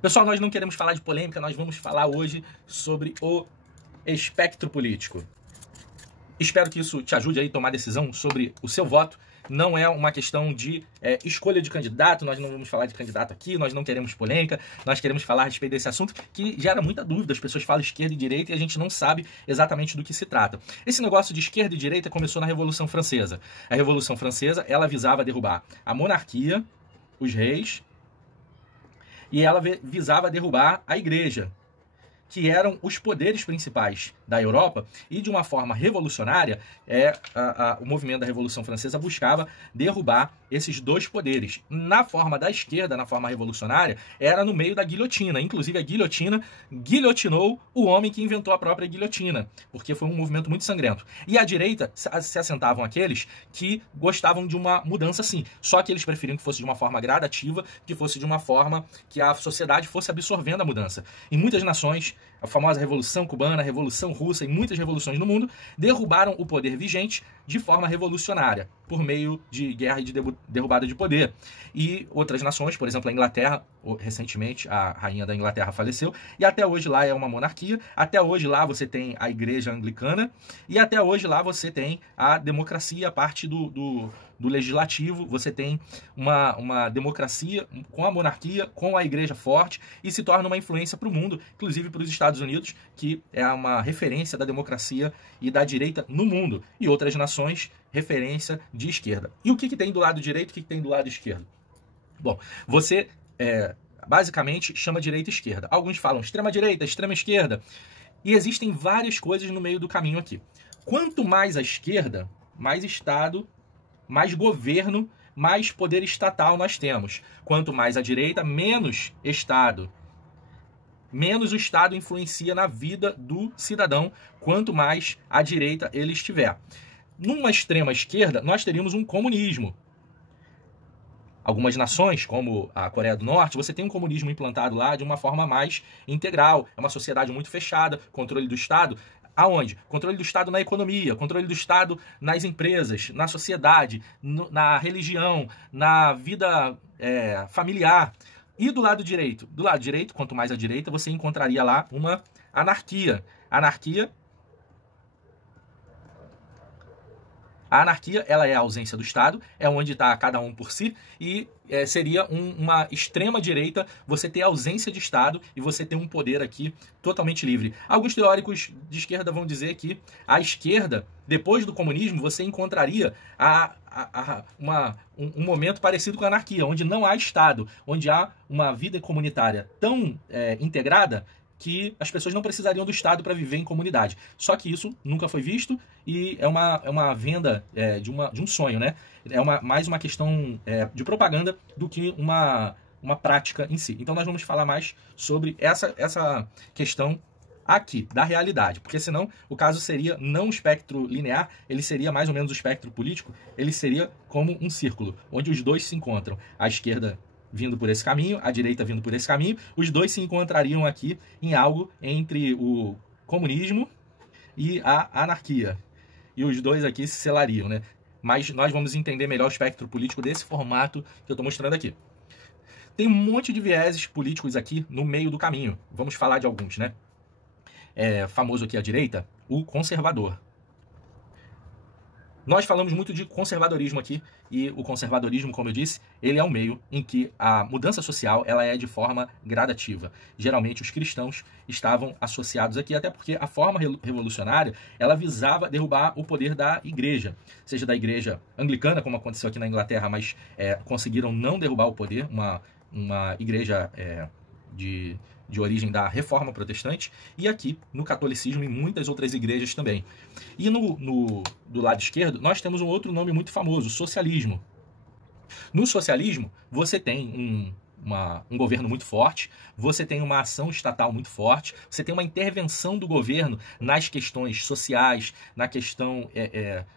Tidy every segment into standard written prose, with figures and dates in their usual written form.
Pessoal, nós não queremos falar de polêmica, nós vamos falar hoje sobre o espectro político. Espero que isso te ajude aí a tomar decisão sobre o seu voto. Não é uma questão de escolha de candidato, nós não vamos falar de candidato aqui, nós não queremos polêmica, nós queremos falar a respeito desse assunto que gera muita dúvida, as pessoas falam esquerda e direita e a gente não sabe exatamente do que se trata. Esse negócio de esquerda e direita começou na Revolução Francesa. A Revolução Francesa, ela visava derrubar a monarquia, os reis, e ela visava derrubar a igreja, que eram os poderes principais da Europa, e de uma forma revolucionária, o movimento da Revolução Francesa buscava derrubar esses dois poderes. Na forma da esquerda, na forma revolucionária, era no meio da guilhotina. Inclusive, a guilhotina guilhotinou o homem que inventou a própria guilhotina, porque foi um movimento muito sangrento. E à direita se assentavam aqueles que gostavam de uma mudança sim, só que eles preferiam que fosse de uma forma gradativa, que fosse de uma forma que a sociedade fosse absorvendo a mudança. Em muitas nações, a famosa Revolução Cubana, a Revolução Russa e muitas revoluções no mundo derrubaram o poder vigente de forma revolucionária, por meio de guerra e de derrubada de poder. E outras nações, por exemplo, a Inglaterra, recentemente a rainha da Inglaterra faleceu, e até hoje lá é uma monarquia, até hoje lá você tem a igreja anglicana, e até hoje lá você tem a democracia, a parte do legislativo, você tem uma democracia com a monarquia, com a igreja forte, e se torna uma influência para o mundo, inclusive para os Estados Unidos, que é uma referência da democracia e da direita no mundo, e outras nações, referência de esquerda. E o que tem do lado direito, o que tem do lado esquerdo? Bom, você basicamente chama direita e esquerda. Alguns falam extrema direita, extrema esquerda, e existem várias coisas no meio do caminho aqui. Quanto mais à esquerda, mais Estado, mais governo, mais poder estatal nós temos. Quanto mais à direita, menos Estado. Menos o Estado influencia na vida do cidadão, quanto mais à direita ele estiver. Numa extrema esquerda, nós teríamos um comunismo. Algumas nações, como a Coreia do Norte, você tem um comunismo implantado lá de uma forma mais integral. É uma sociedade muito fechada, controle do Estado. Aonde? Controle do Estado na economia, controle do Estado nas empresas, na sociedade, na religião, na vida familiar. E do lado direito? Do lado direito, quanto mais à direita, você encontraria lá uma anarquia. A anarquia, ela é a ausência do Estado, é onde está cada um por si, e seria uma extrema direita você ter ausência de Estado e você ter um poder aqui totalmente livre. Alguns teóricos de esquerda vão dizer que a esquerda, depois do comunismo, você encontraria um momento parecido com a anarquia, onde não há Estado, onde há uma vida comunitária tão integrada que as pessoas não precisariam do Estado para viver em comunidade. Só que isso nunca foi visto e é uma venda de um sonho, né? É mais uma questão de propaganda do que uma prática em si. Então nós vamos falar mais sobre essa questão aqui, da realidade. Porque senão o caso seria não um espectro linear, ele seria mais ou menos o espectro político, ele seria como um círculo, onde os dois se encontram. A esquerda vindo por esse caminho, a direita vindo por esse caminho, os dois se encontrariam aqui em algo entre o comunismo e a anarquia. E os dois aqui se selariam, né? Mas nós vamos entender melhor o espectro político desse formato que eu estou mostrando aqui. Tem um monte de vieses políticos aqui no meio do caminho. Vamos falar de alguns, né? Famoso aqui à direita, o conservador. Nós falamos muito de conservadorismo aqui, e o conservadorismo, como eu disse, ele é um meio em que a mudança social ela é de forma gradativa. Geralmente os cristãos estavam associados aqui, até porque a forma revolucionária ela visava derrubar o poder da igreja, seja da igreja anglicana, como aconteceu aqui na Inglaterra, mas conseguiram não derrubar o poder, uma igreja de origem da Reforma Protestante, e aqui no catolicismo e muitas outras igrejas também. E do lado esquerdo, nós temos um outro nome muito famoso, socialismo. No socialismo, você tem um governo muito forte, você tem uma ação estatal muito forte, você tem uma intervenção do governo nas questões sociais, na questão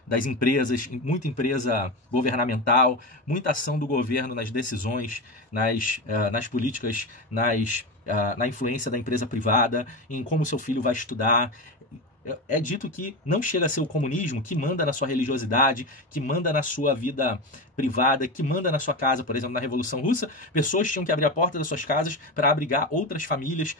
das empresas, muita empresa governamental, muita ação do governo nas decisões, nas políticas, na influência da empresa privada, em como seu filho vai estudar. é dito que não chega a ser o comunismo que manda na sua religiosidade, que manda na sua vida privada, que manda na sua casa. Por exemplo, na Revolução Russa, pessoas tinham que abrir a porta das suas casas para abrigar outras famílias.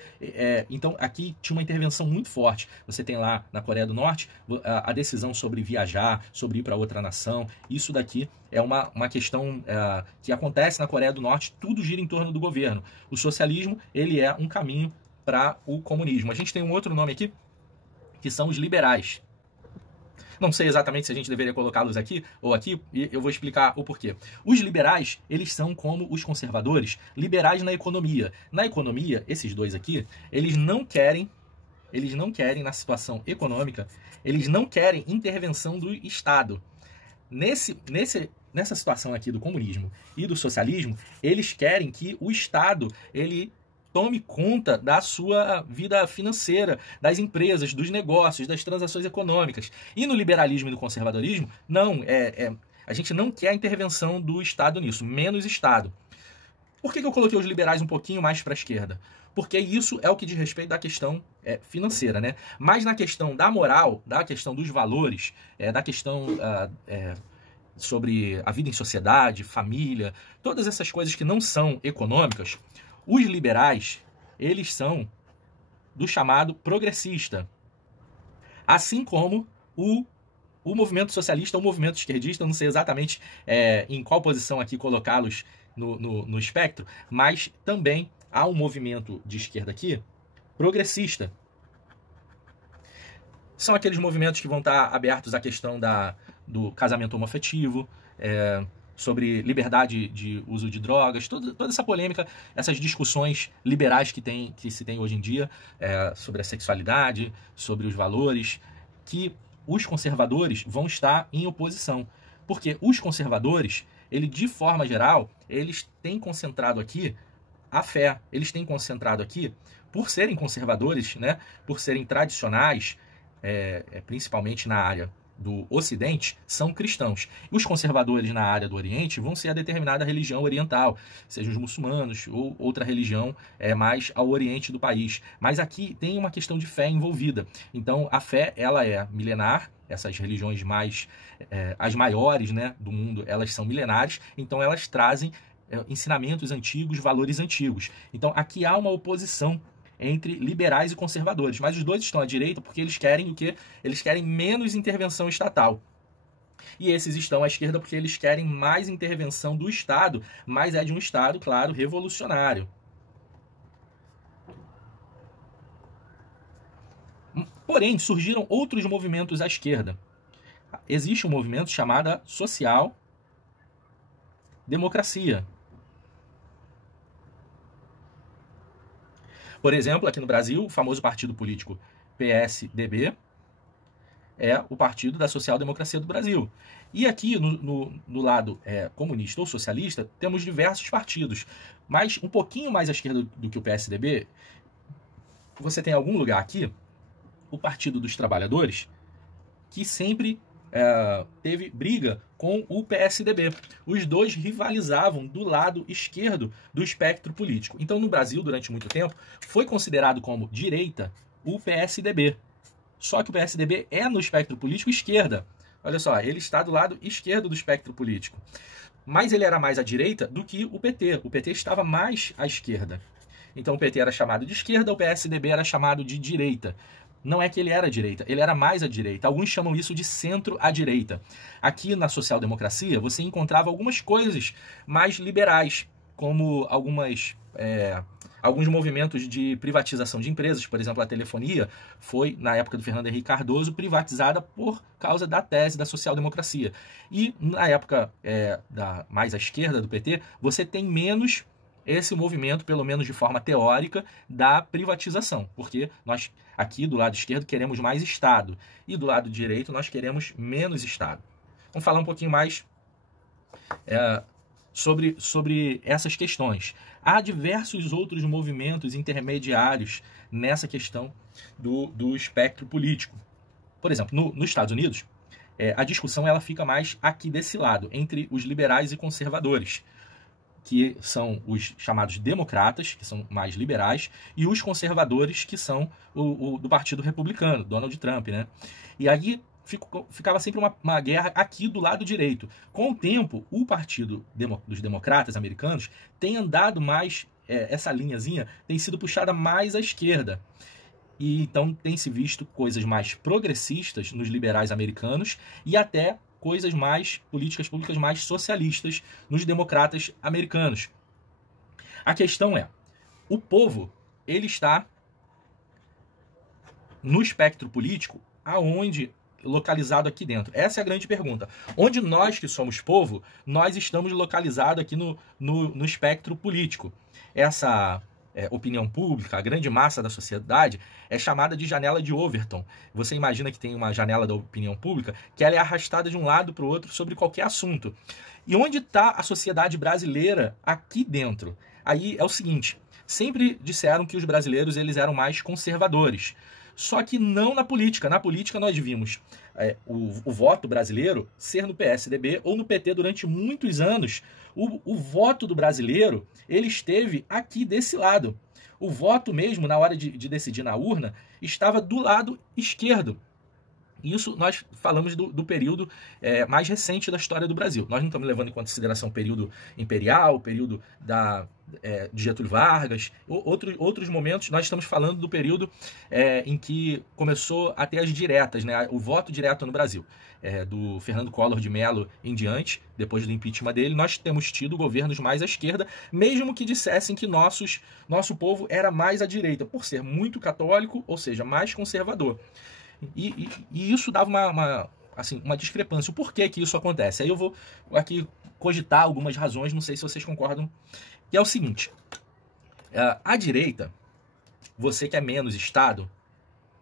Então, aqui tinha uma intervenção muito forte. Você tem lá na Coreia do Norte a decisão sobre viajar, sobre ir para outra nação. Isso daqui é uma questão que acontece na Coreia do Norte. Tudo gira em torno do governo. O socialismo, ele é um caminho para o comunismo. A gente tem um outro nome aqui, que são os liberais. Não sei exatamente se a gente deveria colocá-los aqui ou aqui, e eu vou explicar o porquê. Os liberais, eles são como os conservadores, liberais na economia. Na economia, esses dois aqui, eles não querem na situação econômica, eles não querem intervenção do Estado. Nessa situação aqui do comunismo e do socialismo, eles querem que o Estado, ele tome conta da sua vida financeira, das empresas, dos negócios, das transações econômicas. E no liberalismo e no conservadorismo, não, a gente não quer a intervenção do Estado nisso, menos Estado. Por que eu coloquei os liberais um pouquinho mais para a esquerda? Porque isso é o que diz respeito da questão financeira, né? Mas na questão da moral, da questão dos valores, da questão sobre a vida em sociedade, família, todas essas coisas que não são econômicas, os liberais, eles são do chamado progressista. Assim como o movimento socialista, o movimento esquerdista, eu não sei exatamente em qual posição aqui colocá-los no espectro, mas também há um movimento de esquerda aqui, progressista. São aqueles movimentos que vão estar abertos à questão do casamento homoafetivo, sobre liberdade de uso de drogas, toda essa polêmica, essas discussões liberais que se tem hoje em dia sobre a sexualidade, sobre os valores, que os conservadores vão estar em oposição. Porque os conservadores, de forma geral, eles têm concentrado aqui a fé, eles têm concentrado aqui, por serem conservadores, né, por serem tradicionais, principalmente na área do Ocidente, são cristãos. Os conservadores na área do Oriente vão ser a determinada religião oriental, seja os muçulmanos ou outra religião mais ao Oriente do país. Mas aqui tem uma questão de fé envolvida. Então a fé, ela é milenar, essas religiões mais as maiores, né, do mundo, elas são milenares, então elas trazem ensinamentos antigos, valores antigos. Então aqui há uma oposição entre liberais e conservadores, mas os dois estão à direita porque eles querem o quê? Eles querem menos intervenção estatal. E esses estão à esquerda porque eles querem mais intervenção do Estado, mas é de um Estado, claro, revolucionário. Porém, surgiram outros movimentos à esquerda. Existe um movimento chamado social-democracia. Por exemplo, aqui no Brasil, o famoso partido político PSDB é o Partido da Social Democracia do Brasil. E aqui, no lado comunista ou socialista, temos diversos partidos. Mas um pouquinho mais à esquerda do que o PSDB, você tem algum lugar aqui, o Partido dos Trabalhadores, que sempre teve briga com o PSDB. Os dois rivalizavam do lado esquerdo do espectro político. Então, no Brasil, durante muito tempo, foi considerado como direita o PSDB. Só que o PSDB é no espectro político esquerda. Olha só, ele está do lado esquerdo do espectro político. Mas ele era mais à direita do que o PT. O PT estava mais à esquerda. Então, o PT era chamado de esquerda, o PSDB era chamado de direita. Não é que ele era à direita, ele era mais à direita. Alguns chamam isso de centro à direita. Aqui na social-democracia, você encontrava algumas coisas mais liberais, como alguns movimentos de privatização de empresas. Por exemplo, a telefonia foi, na época do Fernando Henrique Cardoso, privatizada por causa da tese da social-democracia. E na época mais à esquerda do PT, você tem menos esse movimento, pelo menos de forma teórica, da privatização. Porque nós, aqui do lado esquerdo, queremos mais Estado. E do lado direito, nós queremos menos Estado. Vamos falar um pouquinho mais sobre essas questões. Há diversos outros movimentos intermediários nessa questão do espectro político. Por exemplo, nos Estados Unidos, a discussão ela fica mais aqui desse lado, entre os liberais e conservadores. que são os chamados democratas, que são mais liberais, e os conservadores, que são do Partido Republicano, Donald Trump, né? E aí ficava sempre uma guerra aqui do lado direito. Com o tempo, o Partido dos Democratas americanos tem andado mais, essa linhazinha tem sido puxada mais à esquerda. E então tem se visto coisas mais progressistas nos liberais americanos e até coisas mais, políticas públicas mais socialistas nos democratas americanos. A questão é, o povo, ele está no espectro político aonde localizado aqui dentro? Essa é a grande pergunta. Onde nós que somos povo, nós estamos localizados aqui no espectro político? Essa opinião pública, a grande massa da sociedade, é chamada de janela de Overton. Você imagina que tem uma janela da opinião pública que ela é arrastada de um lado para o outro sobre qualquer assunto. E onde está a sociedade brasileira aqui dentro? Aí é o seguinte, sempre disseram que os brasileiros eles eram mais conservadores. Só que não na política. Na política nós vimos o voto brasileiro ser no PSDB ou no PT durante muitos anos. O voto do brasileiro, ele esteve aqui desse lado. O voto mesmo, na hora de decidir na urna, estava do lado esquerdo. Isso nós falamos do período mais recente da história do Brasil. Nós não estamos levando em consideração o período imperial, o período de Getúlio Vargas, outros momentos. Nós estamos falando do período em que começou a ter as diretas, né, o voto direto no Brasil. Do Fernando Collor de Mello em diante, depois do impeachment dele, nós temos tido governos mais à esquerda, mesmo que dissessem que nosso povo era mais à direita, por ser muito católico, ou seja, mais conservador. E isso dava uma discrepância. O porquê que isso acontece? Aí eu vou aqui cogitar algumas razões, não sei se vocês concordam. E é o seguinte, à direita, você quer menos Estado,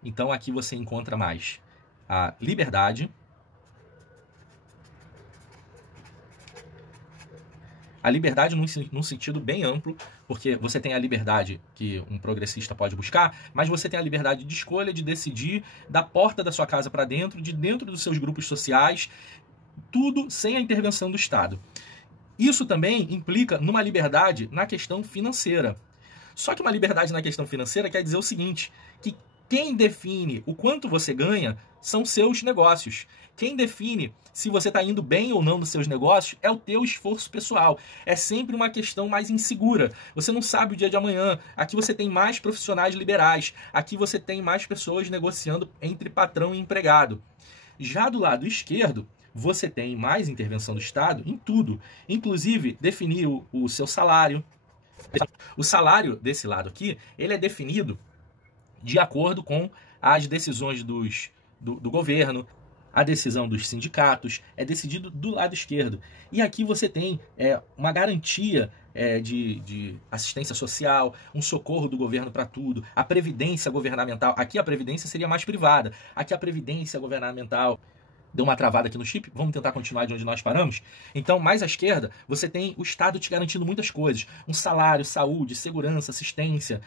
então aqui você encontra mais a liberdade, a liberdade num sentido bem amplo, porque você tem a liberdade que um progressista pode buscar, mas você tem a liberdade de escolha, de decidir da porta da sua casa para dentro, de dentro dos seus grupos sociais, tudo sem a intervenção do Estado. Isso também implica numa liberdade na questão financeira. Só que uma liberdade na questão financeira quer dizer o seguinte, que quem define o quanto você ganha são seus negócios. Quem define se você está indo bem ou não nos seus negócios é o teu esforço pessoal. É sempre uma questão mais insegura. Você não sabe o dia de amanhã. Aqui você tem mais profissionais liberais. Aqui você tem mais pessoas negociando entre patrão e empregado. Já do lado esquerdo, você tem mais intervenção do Estado em tudo. Inclusive, definir o seu salário. O salário desse lado aqui, ele é definido de acordo com as decisões do governo, a decisão dos sindicatos, é decidido do lado esquerdo. E aqui você tem uma garantia de assistência social, um socorro do governo para tudo, a previdência governamental. Aqui a previdência seria mais privada, aqui a previdência governamental. Deu uma travada aqui no chip, vamos tentar continuar de onde nós paramos? Então, mais à esquerda, você tem o Estado te garantindo muitas coisas. Um salário, saúde, segurança, assistência.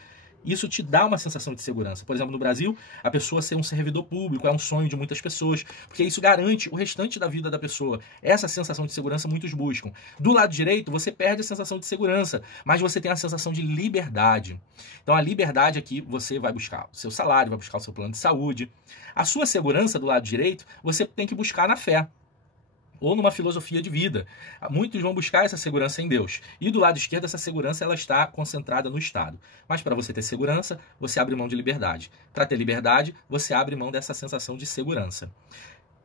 Isso te dá uma sensação de segurança. Por exemplo, no Brasil, a pessoa ser um servidor público é um sonho de muitas pessoas, porque isso garante o restante da vida da pessoa. Essa sensação de segurança muitos buscam. Do lado direito, você perde a sensação de segurança, mas você tem a sensação de liberdade. Então, a liberdade aqui, você vai buscar o seu salário, vai buscar o seu plano de saúde. A sua segurança do lado direito, você tem que buscar na fé ou numa filosofia de vida. Muitos vão buscar essa segurança em Deus. E do lado esquerdo, essa segurança ela está concentrada no Estado. Mas para você ter segurança, você abre mão de liberdade. Para ter liberdade, você abre mão dessa sensação de segurança.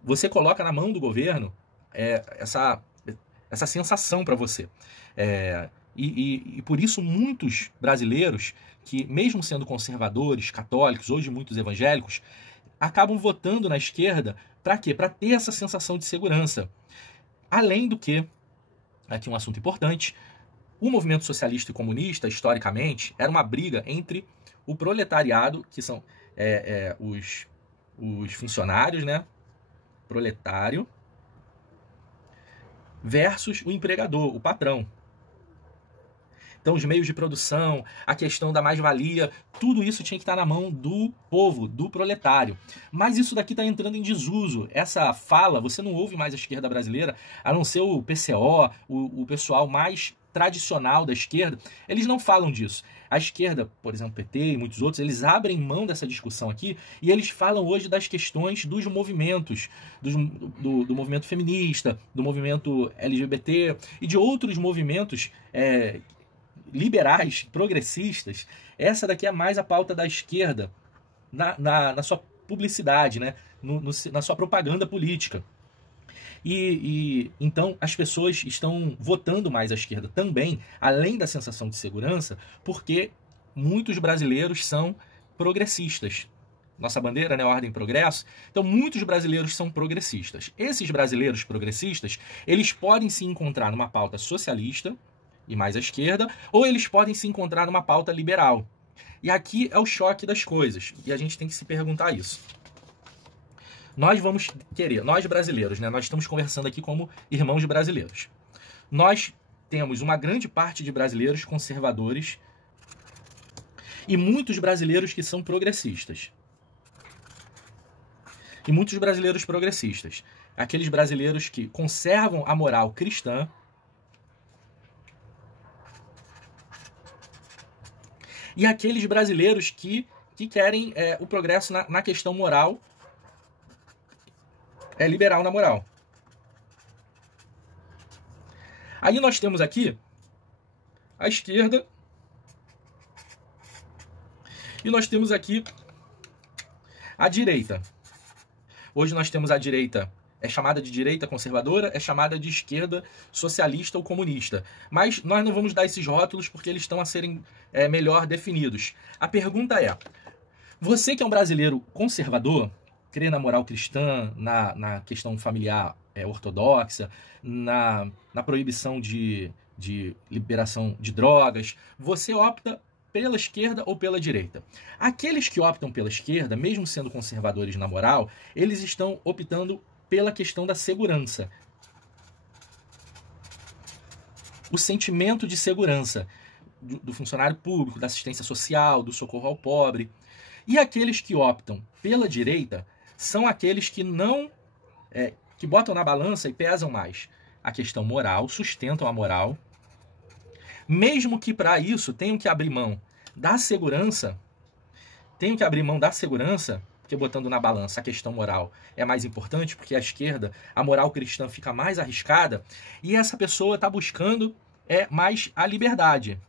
Você coloca na mão do governo essa sensação para você. E por isso muitos brasileiros, que mesmo sendo conservadores, católicos, hoje muitos evangélicos, acabam votando na esquerda para quê? Para ter essa sensação de segurança. Além do que, aqui um assunto importante, o movimento socialista e comunista, historicamente, era uma briga entre o proletariado, que são os funcionários, né? Proletário, versus o empregador, o patrão. Então, os meios de produção, a questão da mais-valia, tudo isso tinha que estar na mão do povo, do proletário. Mas isso daqui está entrando em desuso. Essa fala, você não ouve mais a esquerda brasileira, a não ser o PCO, o pessoal mais tradicional da esquerda, eles não falam disso. A esquerda, por exemplo, PT e muitos outros, eles abrem mão dessa discussão aqui e eles falam hoje das questões dos movimentos, do movimento feminista, do movimento LGBT e de outros movimentos liberais, progressistas. Essa daqui é mais a pauta da esquerda na sua publicidade, né? Na sua propaganda política. Então as pessoas estão votando mais à esquerda também, além da sensação de segurança, porque muitos brasileiros são progressistas. Nossa bandeira, né, Ordem e Progresso. Então muitos brasileiros são progressistas. Esses brasileiros progressistas, eles podem se encontrar numa pauta socialista e mais à esquerda, ou eles podem se encontrar numa pauta liberal. E aqui é o choque das coisas, e a gente tem que se perguntar isso. Nós brasileiros, né? Nós estamos conversando aqui como irmãos brasileiros. Nós temos uma grande parte de brasileiros conservadores e muitos brasileiros que são progressistas. E muitos brasileiros progressistas. Aqueles brasileiros que conservam a moral cristã e aqueles brasileiros que querem o progresso na questão moral, liberal na moral. Aí nós temos aqui a esquerda e nós temos aqui a direita. Hoje nós temos a direita, é chamada de direita conservadora, é chamada de esquerda socialista ou comunista. Mas nós não vamos dar esses rótulos porque eles estão a serem melhor definidos. A pergunta é, você que é um brasileiro conservador, crê na moral cristã, na questão familiar ortodoxa, na proibição de liberação de drogas, você opta pela esquerda ou pela direita? Aqueles que optam pela esquerda, mesmo sendo conservadores na moral, eles estão optando pela questão da segurança. O sentimento de segurança do funcionário público, da assistência social, do socorro ao pobre. E aqueles que optam pela direita são aqueles que não que botam na balança e pesam mais a questão moral, sustentam a moral, mesmo que para isso tenham que abrir mão da segurança, porque botando na balança a questão moral é mais importante, porque a esquerda, a moral cristã fica mais arriscada, e essa pessoa está buscando mais a liberdade.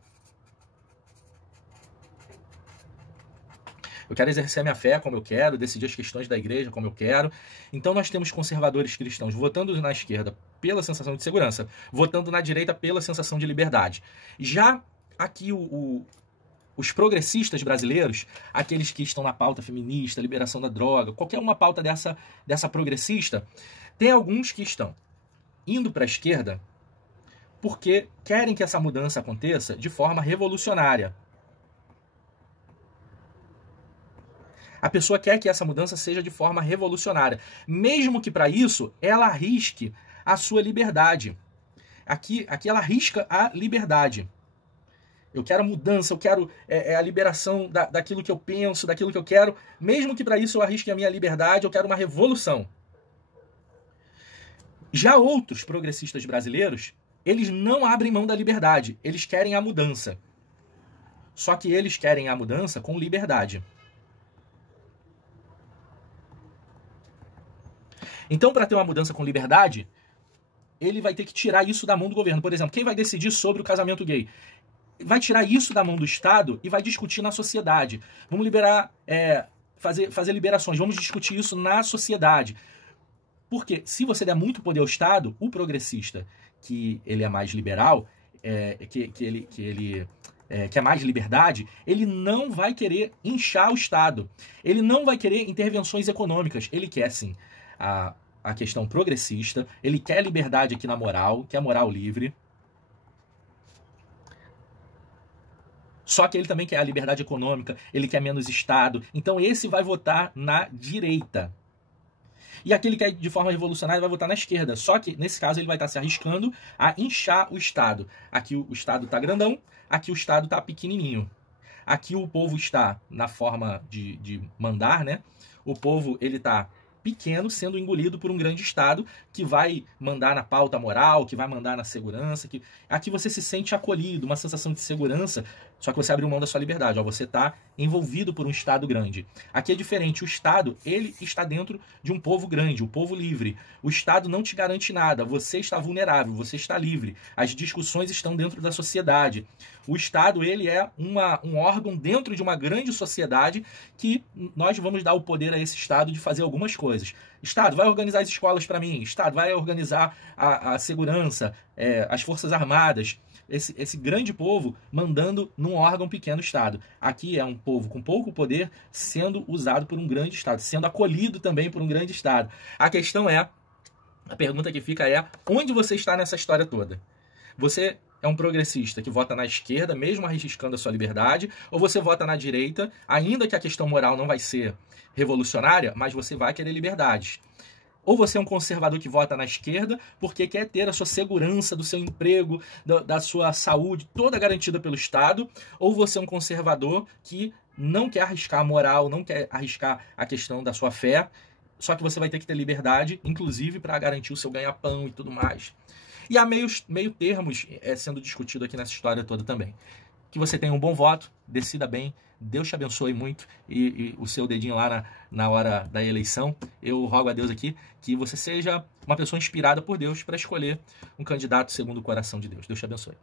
Eu quero exercer a minha fé como eu quero, decidir as questões da igreja como eu quero. Então nós temos conservadores cristãos votando na esquerda pela sensação de segurança, votando na direita pela sensação de liberdade. Já aqui os progressistas brasileiros, aqueles que estão na pauta feminista, liberação da droga, qualquer uma pauta dessa progressista, tem alguns que estão indo para a esquerda porque querem que essa mudança aconteça de forma revolucionária. A pessoa quer que essa mudança seja de forma revolucionária, mesmo que para isso ela arrisque a sua liberdade. Aqui ela arrisca a liberdade. Eu quero a mudança, eu quero a liberação daquilo que eu penso, daquilo que eu quero, mesmo que para isso eu arrisque a minha liberdade, eu quero uma revolução. Já outros progressistas brasileiros, eles não abrem mão da liberdade, eles querem a mudança. Só que eles querem a mudança com liberdade. Então, para ter uma mudança com liberdade, ele vai ter que tirar isso da mão do governo. Por exemplo, quem vai decidir sobre o casamento gay? Vai tirar isso da mão do Estado e vai discutir na sociedade. Vamos liberar, fazer liberações, vamos discutir isso na sociedade. Porque se você der muito poder ao Estado, o progressista, que ele é mais liberal, que é mais liberdade, ele não vai querer inchar o Estado. Ele não vai querer intervenções econômicas. Ele quer, sim, a questão progressista, ele quer liberdade aqui na moral, quer moral livre. Só que ele também quer a liberdade econômica, ele quer menos Estado. Então esse vai votar na direita. E aquele que é de forma revolucionária vai votar na esquerda. Só que, nesse caso, ele vai estar se arriscando a inchar o Estado. Aqui o Estado está grandão, aqui o Estado está pequenininho. Aqui o povo está na forma de mandar, né? O povo, ele está pequeno sendo engolido por um grande Estado que vai mandar na pauta moral, que vai mandar na segurança. Aqui você se sente acolhido, uma sensação de segurança, só que você abriu mão da sua liberdade. Ó, você está envolvido por um Estado grande. Aqui é diferente. O Estado, ele está dentro de um povo grande, um povo livre. O Estado não te garante nada. Você está vulnerável, você está livre. As discussões estão dentro da sociedade. O Estado, ele é um órgão dentro de uma grande sociedade que nós vamos dar o poder a esse Estado de fazer algumas coisas. Estado, vai organizar as escolas para mim. Estado, vai organizar a segurança, as Forças Armadas. Esse grande povo mandando num órgão pequeno Estado. Aqui é um povo com pouco poder sendo usado por um grande Estado, sendo acolhido também por um grande Estado. A pergunta que fica é, onde você está nessa história toda? Você é um progressista que vota na esquerda, mesmo arriscando a sua liberdade, ou você vota na direita, ainda que a questão moral não vai ser revolucionária, mas você vai querer liberdades? Ou você é um conservador que vota na esquerda porque quer ter a sua segurança do seu emprego, da sua saúde, toda garantida pelo Estado, ou você é um conservador que não quer arriscar a moral, não quer arriscar a questão da sua fé, só que você vai ter que ter liberdade, inclusive para garantir o seu ganha-pão e tudo mais. E há meio termos sendo discutido aqui nessa história toda também. Que você tenha um bom voto, decida bem, Deus te abençoe muito e o seu dedinho lá na hora da eleição. Eu rogo a Deus aqui que você seja uma pessoa inspirada por Deus para escolher um candidato segundo o coração de Deus. Deus te abençoe.